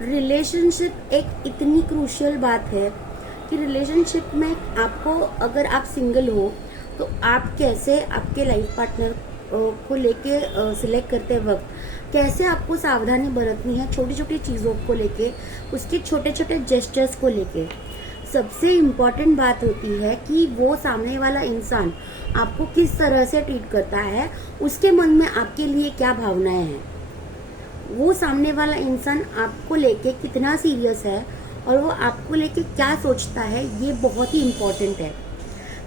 Relationship एक इतनी crucial बात है कि रिलेशनशिप में आपको, अगर आप सिंगल हो तो आप कैसे आपके लाइफ पार्टनर को लेके सिलेक्ट करते वक्त कैसे आपको सावधानी बरतनी है छोटी छोटी चीज़ों को लेके, उसके छोटे छोटे जेस्चर्स को लेके। सबसे इम्पॉर्टेंट बात होती है कि वो सामने वाला इंसान आपको किस तरह से ट्रीट करता है, उसके मन में आपके लिए क्या भावनाएं हैं, वो सामने वाला इंसान आपको लेके कितना सीरियस है और वो आपको लेके क्या सोचता है, ये बहुत ही इम्पोर्टेंट है।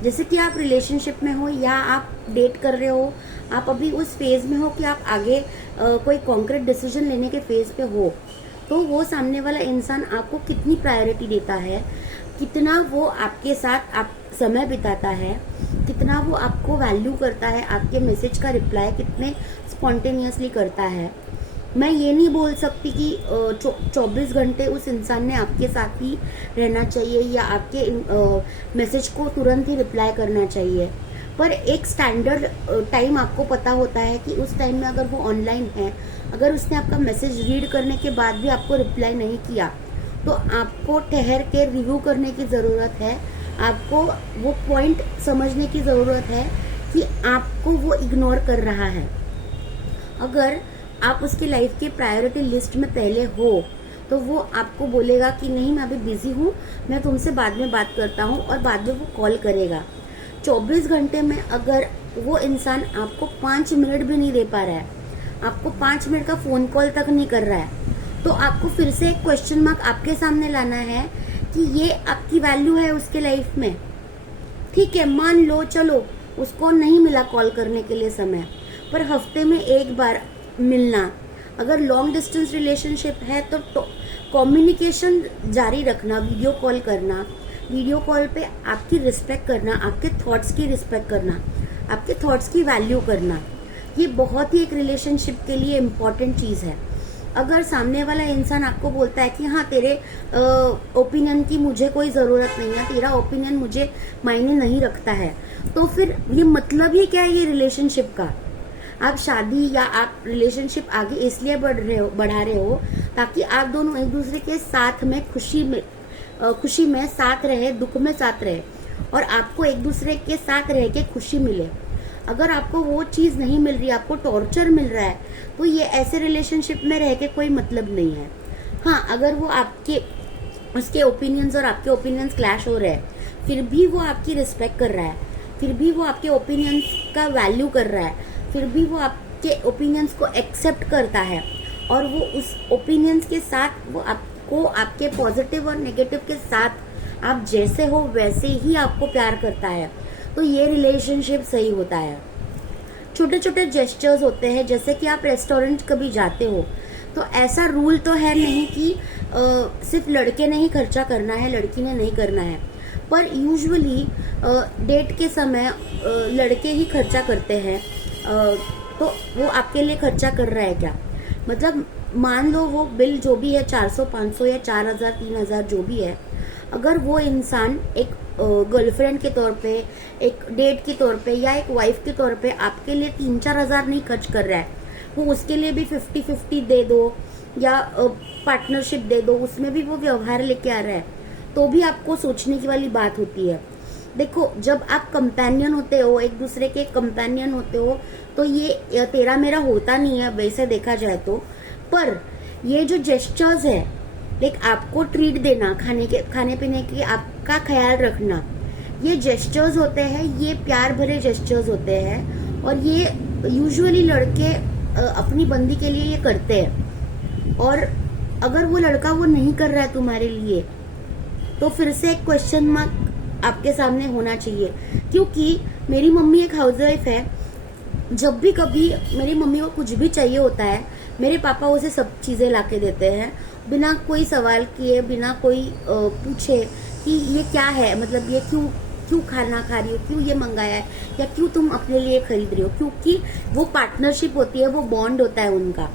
जैसे कि आप रिलेशनशिप में हो या आप डेट कर रहे हो, आप अभी उस फेज में हो कि आप आगे कोई कॉन्क्रीट डिसीजन लेने के फेज पे हो, तो वो सामने वाला इंसान आपको कितनी प्रायोरिटी देता है, कितना वो आपके साथ आप समय बिताता है, कितना वो आपको वैल्यू करता है, आपके मैसेज का रिप्लाई कितने स्पॉन्टेनियसली करता है। मैं ये नहीं बोल सकती कि 24 घंटे उस इंसान ने आपके साथ ही रहना चाहिए या आपके मैसेज को तुरंत ही रिप्लाई करना चाहिए, पर एक स्टैंडर्ड टाइम आपको पता होता है कि उस टाइम में अगर वो ऑनलाइन है, अगर उसने आपका मैसेज रीड करने के बाद भी आपको रिप्लाई नहीं किया तो आपको ठहर के रिव्यू करने की ज़रूरत है। आपको वो पॉइंट समझने की ज़रूरत है कि आपको वो इग्नोर कर रहा है। अगर आप उसकी लाइफ के प्रायोरिटी लिस्ट में पहले हो तो वो आपको बोलेगा कि नहीं, मैं अभी बिजी हूँ, मैं तुमसे बाद में बात करता हूँ, और बाद में वो कॉल करेगा। 24 घंटे में अगर वो इंसान आपको 5 मिनट भी नहीं दे पा रहा है, आपको 5 मिनट का फोन कॉल तक नहीं कर रहा है, तो आपको फिर से एक क्वेश्चन मार्क आपके सामने लाना है कि ये आपकी वैल्यू है उसके लाइफ में। ठीक है, मान लो चलो उसको नहीं मिला कॉल करने के लिए समय, पर हफ्ते में एक बार मिलना, अगर लॉन्ग डिस्टेंस रिलेशनशिप है तो कम्युनिकेशन जारी रखना, वीडियो कॉल करना, वीडियो कॉल पे आपकी रिस्पेक्ट करना, आपके थॉट्स की रिस्पेक्ट करना, आपके थॉट्स की वैल्यू करना, ये बहुत ही एक रिलेशनशिप के लिए इम्पोर्टेंट चीज़ है। अगर सामने वाला इंसान आपको बोलता है कि हाँ, तेरे ओपिनियन की मुझे कोई ज़रूरत नहीं है, तेरा ओपिनियन मुझे मायने नहीं रखता है, तो फिर ये मतलब ही क्या है ये रिलेशनशिप का। आप शादी या आप रिलेशनशिप आगे इसलिए बढ़ा रहे हो ताकि आप दोनों एक दूसरे के साथ में खुशी में साथ रहे, दुख में साथ रहे, और आपको एक दूसरे के साथ रह के खुशी मिले। अगर आपको वो चीज़ नहीं मिल रही, आपको टॉर्चर मिल रहा है, तो ये ऐसे रिलेशनशिप में रह के कोई मतलब नहीं है। हाँ, अगर वो उसके ओपिनियंस और आपके ओपिनियंस क्लैश हो रहे हैं, फिर भी वो आपकी रिस्पेक्ट कर रहा है, फिर भी वो आपके ओपिनियंस का वैल्यू कर रहा है, फिर भी वो आपके ओपिनियंस को एक्सेप्ट करता है, और वो उस ओपिनियंस के साथ वो आपको आपके पॉजिटिव और नेगेटिव के साथ आप जैसे हो वैसे ही आपको प्यार करता है, तो ये रिलेशनशिप सही होता है। छोटे छोटे जेस्चर्स होते हैं, जैसे कि आप रेस्टोरेंट कभी जाते हो तो ऐसा रूल तो है नहीं कि सिर्फ लड़के ने ही खर्चा करना है, लड़की ने नहीं करना है, पर यूजुअली डेट के समय लड़के ही खर्चा करते हैं। तो वो आपके लिए खर्चा कर रहा है क्या, मतलब मान लो वो बिल जो भी है 400 500 या 4000 3000 जो भी है, अगर वो इंसान एक गर्लफ्रेंड के तौर पे, एक डेट के तौर पे या एक वाइफ के तौर पे आपके लिए 3-4 हजार नहीं खर्च कर रहा है, वो उसके लिए भी 50-50 दे दो या पार्टनरशिप दे दो, उसमें भी वो व्यवहार लेके आ रहा है, तो भी आपको सोचने की वाली बात होती है। देखो, जब आप कंपेनियन होते हो, एक दूसरे के कंपेनियन होते हो, तो ये तेरा मेरा होता नहीं है वैसे देखा जाए तो, पर ये जो जेस्चर्स है, लाइक आपको ट्रीट देना, खाने पीने की आपका ख्याल रखना, ये जेस्चर्स होते हैं, ये प्यार भरे जेस्चर्स होते हैं, और ये यूजुअली लड़के अपनी बंदी के लिए ये करते हैं। और अगर वो लड़का वो नहीं कर रहा है तुम्हारे लिए, तो फिर से एक क्वेश्चन मार्क आपके सामने होना चाहिए। क्योंकि मेरी मम्मी एक हाउसवाइफ है, जब भी कभी मेरी मम्मी को कुछ भी चाहिए होता है, मेरे पापा उसे सब चीज़ें लाके देते हैं, बिना कोई सवाल किए, बिना कोई पूछे कि ये क्या है, मतलब ये क्यों खाना खा रही हो, क्यों ये मंगाया है, या क्यों तुम अपने लिए खरीद रही हो, क्योंकि वो पार्टनरशिप होती है, वो बॉन्ड होता है उनका।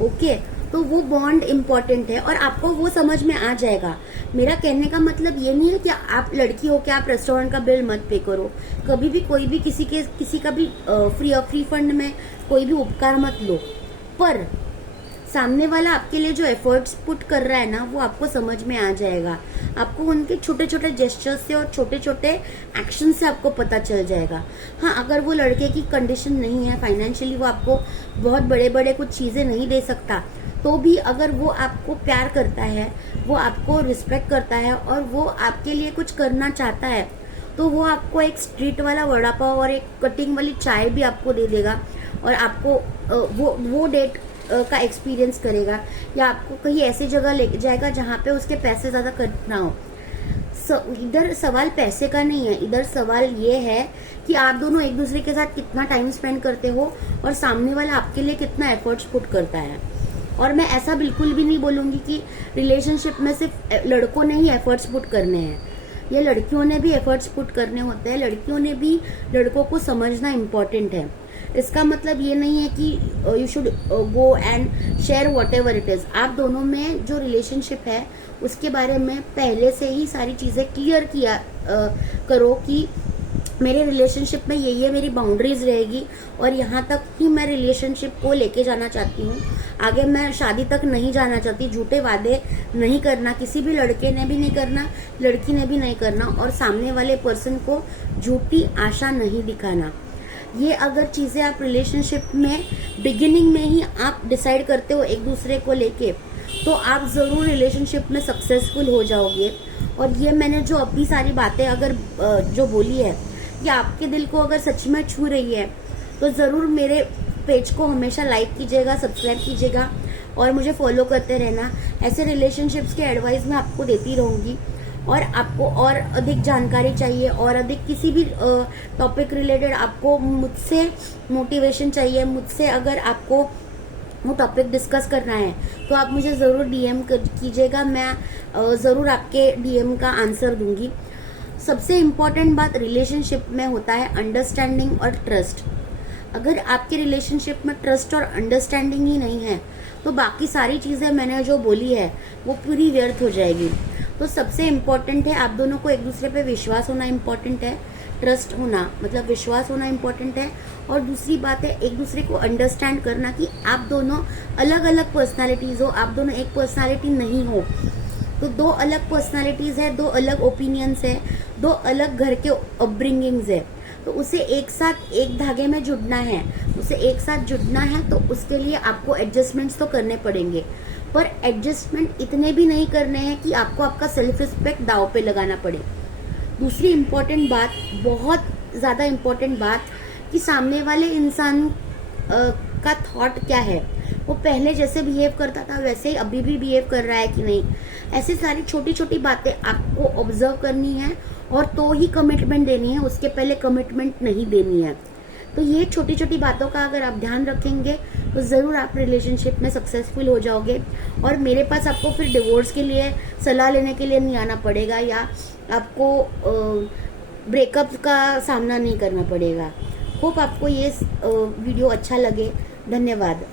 ओके, तो वो बॉन्ड इम्पोर्टेंट है और आपको वो समझ में आ जाएगा। मेरा कहने का मतलब ये नहीं है कि आप लड़की हो कि आप रेस्टोरेंट का बिल मत पे करो, कभी भी कोई भी किसी का भी फ्री फंड में कोई भी उपकार मत लो, पर सामने वाला आपके लिए जो एफर्ट्स पुट कर रहा है ना, वो आपको समझ में आ जाएगा। आपको उनके छोटे छोटे जेस्चर्स से और छोटे छोटे एक्शन से आपको पता चल जाएगा। हाँ, अगर वो लड़के की कंडीशन नहीं है फाइनेंशियली, वो आपको बहुत बड़े बड़े कुछ चीज़ें नहीं दे सकता, तो भी अगर वो आपको प्यार करता है, वो आपको रिस्पेक्ट करता है और वो आपके लिए कुछ करना चाहता है, तो वो आपको एक स्ट्रीट वाला वड़ा पाव और एक कटिंग वाली चाय भी आपको दे देगा और आपको वो डेट का एक्सपीरियंस करेगा, या आपको कहीं ऐसी जगह ले जाएगा जहाँ पे उसके पैसे ज़्यादा खर्च ना हो। इधर सवाल पैसे का नहीं है, इधर सवाल ये है कि आप दोनों एक दूसरे के साथ कितना टाइम स्पेंड करते हो और सामने वाला आपके लिए कितना एफर्ट्स पुट करता है। और मैं ऐसा बिल्कुल भी नहीं बोलूँगी कि रिलेशनशिप में सिर्फ लड़कों ने ही एफर्ट्स पुट करने हैं, ये लड़कियों ने भी एफर्ट्स पुट करने होते हैं। लड़कियों ने भी लड़कों को समझना इम्पोर्टेंट है। इसका मतलब ये नहीं है कि you should go and share what ever it is. आप दोनों में जो रिलेशनशिप है उसके बारे में पहले से ही सारी चीज़ें क्लियर किया करो कि मेरे रिलेशनशिप में ये मेरी बाउंड्रीज रहेगी और यहाँ तक ही मैं रिलेशनशिप को लेके जाना चाहती हूँ, आगे मैं शादी तक नहीं जाना चाहती। झूठे वादे नहीं करना, किसी भी लड़के ने भी नहीं करना, लड़की ने भी नहीं करना, और सामने वाले पर्सन को झूठी आशा नहीं दिखाना। ये अगर चीज़ें आप रिलेशनशिप में बिगिनिंग में ही आप डिसाइड करते हो एक दूसरे को लेके, तो आप ज़रूर रिलेशनशिप में सक्सेसफुल हो जाओगे। और ये मैंने जो अपनी सारी बातें अगर जो बोली है, ये आपके दिल को अगर सच में छू रही है, तो ज़रूर मेरे पेज को हमेशा लाइक कीजिएगा, सब्सक्राइब कीजिएगा और मुझे फॉलो करते रहना। ऐसे रिलेशनशिप्स के एडवाइस मैं आपको देती रहूँगी। और आपको और अधिक जानकारी चाहिए और अधिक किसी भी टॉपिक रिलेटेड आपको मुझसे मोटिवेशन चाहिए, मुझसे अगर आपको वो टॉपिक डिस्कस करना है, तो आप मुझे ज़रूर डीएम कीजिएगा। मैं ज़रूर आपके डीएम का आंसर दूंगी। सबसे इम्पॉर्टेंट बात रिलेशनशिप में होता है अंडरस्टैंडिंग और ट्रस्ट। अगर आपके रिलेशनशिप में ट्रस्ट और अंडरस्टैंडिंग ही नहीं है, तो बाकी सारी चीज़ें मैंने जो बोली है वो पूरी व्यर्थ हो जाएगी। तो सबसे इम्पॉर्टेंट है आप दोनों को एक दूसरे पे विश्वास होना इम्पॉर्टेंट है, ट्रस्ट होना मतलब विश्वास होना इम्पॉर्टेंट है। और दूसरी बात है एक दूसरे को अंडरस्टैंड करना कि आप दोनों अलग अलग पर्सनालिटीज़ हो, आप दोनों एक पर्सनालिटी नहीं हो। तो दो अलग पर्सनालिटीज़ है, दो अलग ओपिनियंस है, दो अलग घर के अपब्रिंगिंग्स है, तो उसे एक साथ एक धागे में जुड़ना है, उसे एक साथ जुड़ना है, तो उसके लिए आपको एडजस्टमेंट्स तो करने पड़ेंगे। पर एडजस्टमेंट इतने भी नहीं करने हैं कि आपको आपका सेल्फ रिस्पेक्ट दाव पे लगाना पड़े। दूसरी इम्पॉर्टेंट बात, बहुत ज़्यादा इम्पॉर्टेंट बात, कि सामने वाले इंसान का थॉट क्या है, वो पहले जैसे बिहेव करता था वैसे ही अभी भी बिहेव कर रहा है कि नहीं। ऐसी सारी छोटी छोटी बातें आपको ऑब्जर्व करनी है और तो ही कमिटमेंट देनी है, उसके पहले कमिटमेंट नहीं देनी है। तो ये छोटी छोटी बातों का अगर आप ध्यान रखेंगे तो ज़रूर आप रिलेशनशिप में सक्सेसफुल हो जाओगे। और मेरे पास आपको फिर डिवोर्स के लिए सलाह लेने के लिए नहीं आना पड़ेगा, या आपको ब्रेकअप का सामना नहीं करना पड़ेगा। होप आपको ये वीडियो अच्छा लगे। धन्यवाद।